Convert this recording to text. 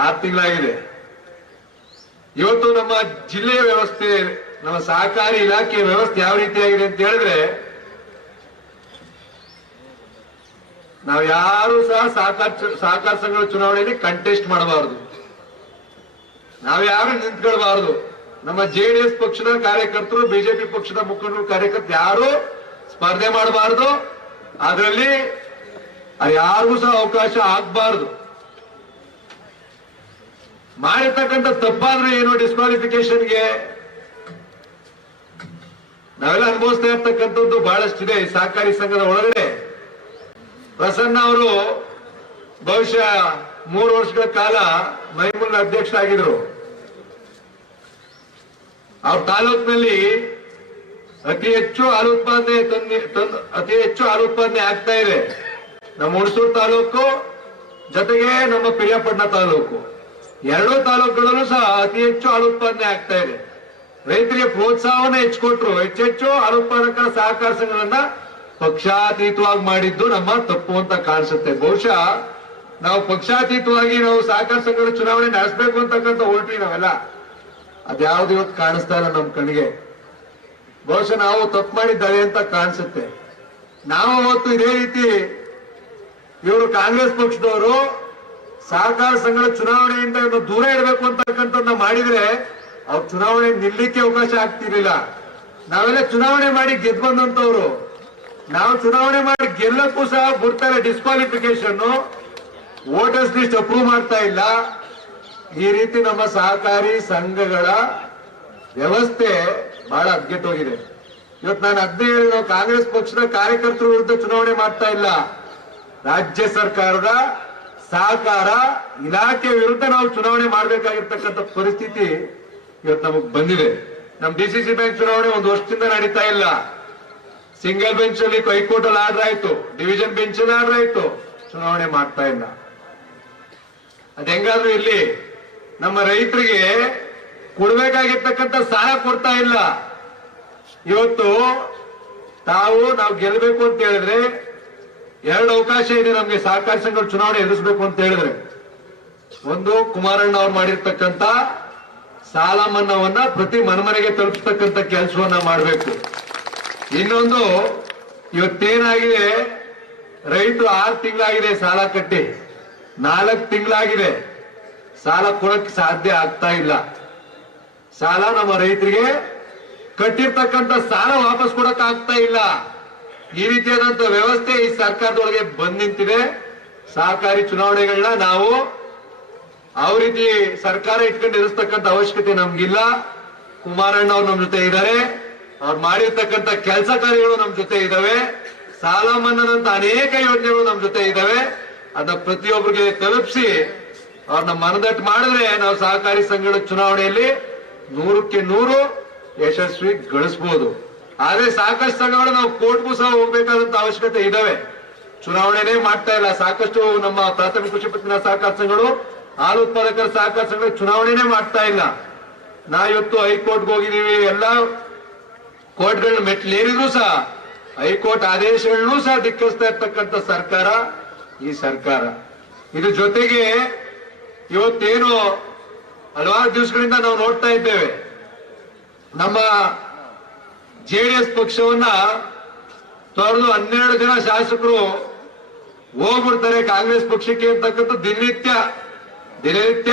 6 ತಿಂಗಳಾಗಿದೆ. ಇವತ್ತು ನಮ್ಮ ಜಿಲ್ಲೆಯ ವ್ಯವಸ್ಥೆ, ನಮ್ಮ ಸಹಕಾರಿ ಇಲಾಖೆಯ ವ್ಯವಸ್ಥೆ ಯಾವ ರೀತಿಯಾಗಿದೆ ಅಂತ ಹೇಳಿದ್ರೆ, ನಾವು ಯಾರು ಸಹ ಸಹಕಾರ ಸಂಘಗಳ ಚುನಾವಣೆಯಲ್ಲಿ ಕಂಟೆಸ್ಟ್ ಮಾಡಬಾರದು, ನಾವು ಯಾರು ನಿಂತ್ಕೊಳ್ಬಾರದು. ನಮ್ಮ ಜೆಡಿಎಸ್ ಪಕ್ಷದ ಕಾರ್ಯಕರ್ತರು, ಬಿಜೆಪಿ ಪಕ್ಷದ ಮುಖಂಡರು, ಕಾರ್ಯಕರ್ತರು ಯಾರು ಸ್ಪರ್ಧೆ ಮಾಡಬಾರದು. ಅದರಲ್ಲಿ ಯಾರಿಗೂ ಸಹ ಅವಕಾಶ ಆಗಬಾರದು. ಮಾಡಿರ್ತಕ್ಕಂಥ ತಪ್ಪಾದ್ರೂ ಏನು ಡಿಸ್ಕ್ವಾಲಿಫಿಕೇಶನ್ಗೆ ನಾವೆಲ್ಲ ಅನುಭವಿಸ್ತಾ ಇರ್ತಕ್ಕಂಥದ್ದು ಬಹಳಷ್ಟಿದೆ. ಈ ಸಹಕಾರಿ ಸಂಘದ ಒಳಗಡೆ ಪ್ರಸನ್ನ ಅವರು ಬಹುಶಃ 3 ವರ್ಷಗಳ ಕಾಲ ಮೈಮೂಲ ಅಧ್ಯಕ್ಷರಾಗಿದ್ರು. ಅವ್ರ ತಾಲೂಕಿನಲ್ಲಿ ಅತಿ ಹೆಚ್ಚು ಹಾಲು ಉತ್ಪಾದನೆ ಆಗ್ತಾ ಇದೆ. ನಮ್ಮ ಹುಣಸೂರು ತಾಲೂಕು ಜೊತೆಗೆ ನಮ್ಮ ಪಿರಿಯಾಪಟ್ಟಣ ತಾಲೂಕು, 2 ತಾಲೂಕುಗಳಲ್ಲೂ ಸಹ ಅತಿ ಹೆಚ್ಚು ಹಾಲು ಉತ್ಪಾದನೆ ಆಗ್ತಾ ಇದೆ. ರೈತರಿಗೆ ಪ್ರೋತ್ಸಾಹವನ್ನು ಹೆಚ್ಚಿಕೊಟ್ರು. ಹೆಚ್ಚೆಚ್ಚು ಹಾಲು ಉತ್ಪಾದಕರ ಸಹಕಾರ ಸಂಘಗಳನ್ನ ಪಕ್ಷಾತೀತವಾಗಿ ಮಾಡಿದ್ದು ನಮ್ಮ ತಪ್ಪು ಅಂತ ಕಾಣಿಸುತ್ತೆ. ಬಹುಶಃ ನಾವು ಪಕ್ಷಾತೀತವಾಗಿ ನಾವು ಸಹಕಾರ ಸಂಘಗಳ ಚುನಾವಣೆ ನಡೆಸಬೇಕು ಅಂತಕ್ಕಂಥ ಹೊರಟ್ರಿ ನಾವೆಲ್ಲ, ಅದ್ಯಾವ್ದು ಇವತ್ತು ಕಾಣಿಸ್ತಾ ಇಲ್ಲ ನಮ್ಮ ಕಣ್ಣಿಗೆ. ಬಹುಶಃ ನಾವು ತಪ್ಪು ಮಾಡಿದ್ದಾರೆ ಅಂತ ಕಾಣಿಸುತ್ತೆ. ನಾವು ಅವತ್ತು ಇದೇ ರೀತಿ ಇವರು ಕಾಂಗ್ರೆಸ್ ಪಕ್ಷದವರು ಸಹಕಾರ ಸಂಘಗಳ ಚುನಾವಣೆಯಿಂದ ದೂರ ಇಡಬೇಕು ಅಂತಕ್ಕಂಥದ್ದನ್ನ ಮಾಡಿದ್ರೆ ಅವ್ರು ಚುನಾವಣೆ ನಿಲ್ಲಿಕ್ಕೆ ಅವಕಾಶ ಆಗ್ತಿರ್ಲಿಲ್ಲ. ನಾವೆಲ್ಲ ಚುನಾವಣೆ ಮಾಡಿ ಗೆದ್ದು ಬಂದಂತವ್ರು, ನಾವು ಚುನಾವಣೆ ಮಾಡಿ ಗೆಲ್ಲಕ್ಕೂ ಸಹ ಬಿಡ್ತಾರೆ ಡಿಸ್ಕ್ವಾಲಿಫಿಕೇಶನ್, ವೋಟರ್ಸ್ ಲಿಸ್ಟ್ ಅಪ್ರೂವ್ ಮಾಡ್ತಾ ಇಲ್ಲ. ಈ ರೀತಿ ನಮ್ಮ ಸಹಕಾರಿ ಸಂಘಗಳ ವ್ಯವಸ್ಥೆ ಬಹಳ ಹದಗೆಟ್ಟೋಗಿದೆ. ಇವತ್ತು ನಾನು ಅದನ್ನೇ ಹೇಳಿ, ನಾವು ಕಾಂಗ್ರೆಸ್ ಪಕ್ಷದ ಕಾರ್ಯಕರ್ತರ ವಿರುದ್ಧ ಚುನಾವಣೆ ಮಾಡ್ತಾ ಇಲ್ಲ, ರಾಜ್ಯ ಸರ್ಕಾರದ ಸಹಕಾರ ಇಲಾಖೆ ವಿರುದ್ಧ ನಾವು ಚುನಾವಣೆ ಮಾಡಬೇಕಾಗಿರ್ತಕ್ಕಂಥ ಪರಿಸ್ಥಿತಿ ಇವತ್ತು ನಮಗೆ ಬಂದಿದೆ. ನಮ್ಮ ಡಿಸಿಸಿ ಬ್ಯಾಂಕ್ ಚುನಾವಣೆ 1 ವರ್ಷದಿಂದ ನಡೀತಾ ಇಲ್ಲ. ಸಿಂಗಲ್ ಬೆಂಚ್ ಅಲ್ಲಿ ಹೈಕೋರ್ಟ್ ಅಲ್ಲಿ ಆರ್ಡರ್ ಆಯ್ತು, ಡಿವಿಷನ್ ಬೆಂಚ್ ಅಲ್ಲಿ ಆರ್ಡರ್ ಆಯ್ತು, ಚುನಾವಣೆ ಮಾಡ್ತಾ ಇಲ್ಲ. ಅದ್ ಹೆಂಗಾದ್ರೂ ಇಲ್ಲಿ ನಮ್ಮ ರೈತರಿಗೆ ಕೊಡ್ಬೇಕಾಗಿರ್ತಕ್ಕಂಥ ಸಾಲ ಕೊಡ್ತಾ ಇಲ್ಲ. ಇವತ್ತು ನಾವು ಗೆಲ್ಲಬೇಕು ಅಂತ ಹೇಳಿದ್ರೆ 2 ಅವಕಾಶ ಇದೆ ನಮ್ಗೆ ಸಹಕಾರಿ ಸಂಘಗಳ ಚುನಾವಣೆ ಎದುರಿಸಬೇಕು ಅಂತ ಹೇಳಿದ್ರೆ. ಒಂದು, ಕುಮಾರಣ್ಣ ಅವ್ರು ಮಾಡಿರ್ತಕ್ಕಂಥ ಸಾಲ ಮನ್ನಾವನ್ನ ಪ್ರತಿ ಮನೆಗೆ ತಲುಪಿಸ್ತಕ್ಕಂಥ ಕೆಲಸವನ್ನ ಮಾಡಬೇಕು. ಇನ್ನೊಂದು, ಇವತ್ತೇನಾಗಿದೆ, ರೈತರು 6 ತಿಂಗಳಾಗಿದೆ ಸಾಲ ಕಟ್ಟಿ, 4 ತಿಂಗಳಾಗಿದೆ ಸಾಲ ಕೊಡಕ್ಕೆ ಸಾಧ್ಯ ಆಗ್ತಾ ಇಲ್ಲ. ಸಾಲ ನಮ್ಮ ರೈತರಿಗೆ ಕಟ್ಟಿರ್ತಕ್ಕಂಥ ಸಾಲ ವಾಪಸ್ ಕೊಡಕ್ ಆಗ್ತಾ ಇಲ್ಲ. ಈ ರೀತಿಯಾದಂತ ವ್ಯವಸ್ಥೆ ಈ ಸರ್ಕಾರದೊಳಗೆ ಬಂದ್ ನಿಂತಿದೆ. ಸಹಕಾರಿ ಚುನಾವಣೆಗಳನ್ನ ನಾವು ಯಾವ ರೀತಿ ಸರ್ಕಾರ ಇಟ್ಕೊಂಡು ಎದುರಿಸ್ತಕ್ಕಂಥ ಅವಶ್ಯಕತೆ ನಮ್ಗಿಲ್ಲ. ಕುಮಾರಣ್ಣ ಅವ್ರು ನಮ್ ಜೊತೆ ಇದ್ದಾರೆ, ಅವ್ರು ಮಾಡಿರ್ತಕ್ಕಂಥ ಕೆಲಸ ಕಾರ್ಯಗಳು ನಮ್ ಜೊತೆ ಇದಾವೆ, ಸಾಲ ಮನ್ನಾದಂತ ಅನೇಕ ಯೋಜನೆಗಳು ನಮ್ ಜೊತೆ ಇದಾವೆ. ಅದನ್ನ ಪ್ರತಿಯೊಬ್ಬರಿಗೆ ತಲುಪಿಸಿ ಅವ್ರನ್ನ ಮನದಟ್ಟು ಮಾಡಿದ್ರೆ ನಾವು ಸಹಕಾರಿ ಸಂಘಗಳ ಚುನಾವಣೆಯಲ್ಲಿ 100ಕ್ಕೆ 100 ಯಶಸ್ವಿ ಗಳಿಸಬಹುದು. ಆದ್ರೆ ಸಾಕಷ್ಟು ಸಂಘಗಳು ನಾವು ಕೋರ್ಟ್ಗೂ ಸಹ ಹೋಗ್ಬೇಕಾದಂತ ಅವಶ್ಯಕತೆ ಇದಾವೆ. ಚುನಾವಣೆನೇ ಮಾಡ್ತಾ ಇಲ್ಲ. ಸಾಕಷ್ಟು ನಮ್ಮ ಪ್ರಾಥಮಿಕ ಕೃಷಿ ಪತ್ತಿನ ಸಹಕಾರ ಸಂಘಗಳು, ಹಾಲು ಉತ್ಪಾದಕರ ಸಹಕಾರ ಸಂಘಗಳು ಚುನಾವಣೆನೇ ಮಾಡ್ತಾ ಇಲ್ಲ. ಇವತ್ತು ಹೈಕೋರ್ಟ್ಗೆ ಹೋಗಿದೀವಿ, ಎಲ್ಲ ಕೋರ್ಟ್ಗಳನ್ನ ಮೆಟ್ಲೇರಿದ್ರು ಸಹ ಹೈಕೋರ್ಟ್ ಆದೇಶಗಳನ್ನೂ ಸಹ ಧಿಕ್ಕರಿಸ್ತಾ ಇರ್ತಕ್ಕಂಥ ಸರ್ಕಾರ ಈ ಸರ್ಕಾರ. ಇದ್ರ ಜೊತೆಗೆ ಇವತ್ತೇನು ಹಲವಾರು ದಿವಸಗಳಿಂದ ನಾವು ನೋಡ್ತಾ ಇದ್ದೇವೆ, ನಮ್ಮ ಜೆಡಿಎಸ್ ಪಕ್ಷವನ್ನ ತೊರೆದು 12 ಜನ ಶಾಸಕರು ಹೋಗ್ಬಿಡ್ತಾರೆ ಕಾಂಗ್ರೆಸ್ ಪಕ್ಷಕ್ಕೆ ಅಂತಕ್ಕಂಥ ದಿನನಿತ್ಯ ಟಿವಿ